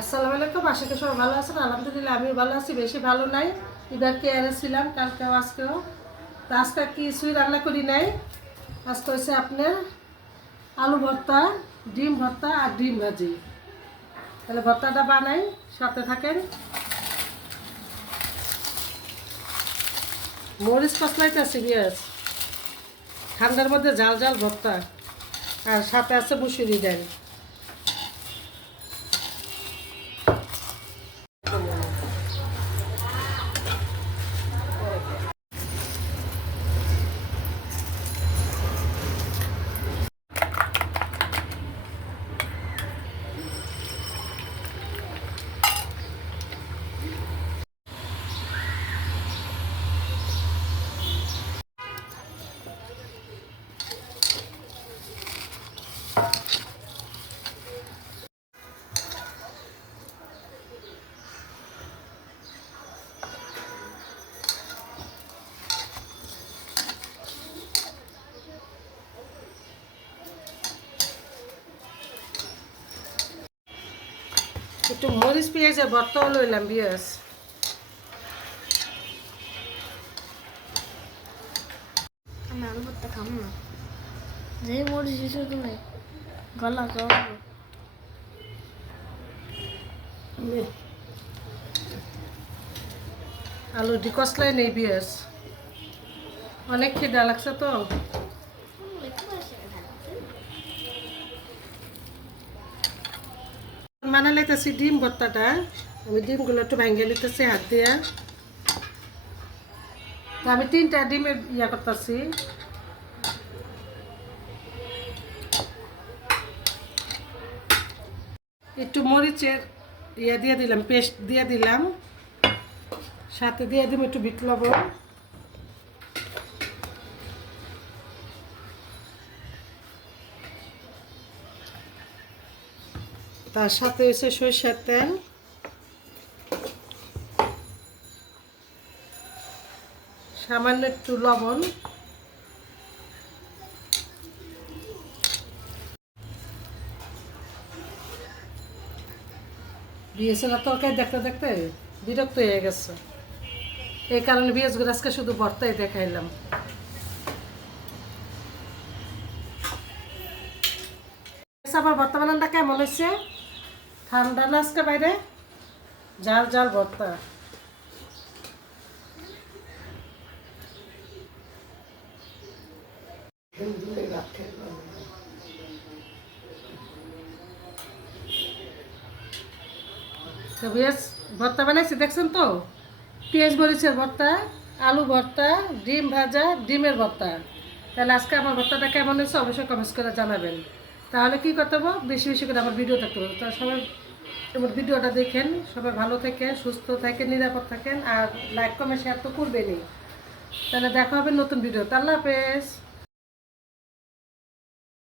আসসালামু আলাইকুম। আশা করি সবাই ভালো আছেন। আলহামদুলিল্লাহ আমিও ভালো আছি, বেশি ভালো নাই। ঈদের কেয়ারে ছিলাম কালকেও আজকেও। তো আজকে কিছুই রান্না করি নাই। আজকে হচ্ছে আপনার আলু ভর্তা, ডিম ভর্তা আর ডিম ভাজি। তাহলে ভর্তাটা বানাই, সাথে থাকেন। মরিচ কসলাইতেছি পেঁয়াজ, ঠান্ডার মধ্যে ঝাল ঝাল ভর্তা, আর সাথে আছে মুসুরি ডাল। একটু মরিচ পেঁয়াজের ভর্তাও লইলাম পেঁয়াজ। আমি আলু ভর্তা খাবো না, যে মরিচ দিছো তুমি গলা খাওয়াবো। আলু ডি কসলাই নেই পেঁয়াজ, অনেক খিদা লাগছে তো। মানে লাইতেছি ডিম ভর্তাটা। আমি ডিমগুলো একটু ভেঙে নিতেছি হাত দিয়ে। তো আমি 3টা ডিমের ইয়া করতেছি। একটু মরিচের ইয়া দিয়ে দিলাম, পেস্ট দিয়ে দিলাম, সাথে দিয়ে দিব একটু বিট লবণ, তার সাথে হচ্ছে সরিষার তেল, সামান্য একটু লবণ, দিয়েছে না তরকারি দেখতে দেখতে বিরক্ত হয়ে গেছে। এই কারণে পেঁয়াজগুলো আজকে শুধু ভর্তাই দেখাইলাম। আবার ভর্তা বানানটা কেমন হয়েছে? ঠান্ডা না আজকে বাইরে, ঝাল ঝাল ভর্তা। তো পেঁয়াজ ভর্তা বানাইছি দেখছেন তো, পেঁয়াজ মরিচের ভর্তা, আলু ভর্তা, ডিম ভাজা, ডিমের ভর্তা। তাহলে আজকে আমার ভর্তাটা কেমন হয়েছে অবশ্যই কমেন্টস করে জানাবেন। তাহলে কী করতে হবে, বেশি বেশি করে আমার ভিডিও দেখতে হবে। তো সবাই আমার ভিডিওটা দেখেন, সবাই ভালো থাকেন, সুস্থ থাকেন, নিরাপদ থাকেন, আর লাইক কমেন্ট শেয়ার তো করবেনই। তাহলে দেখা হবে নতুন ভিডিও। আল্লাহ হাফেজ।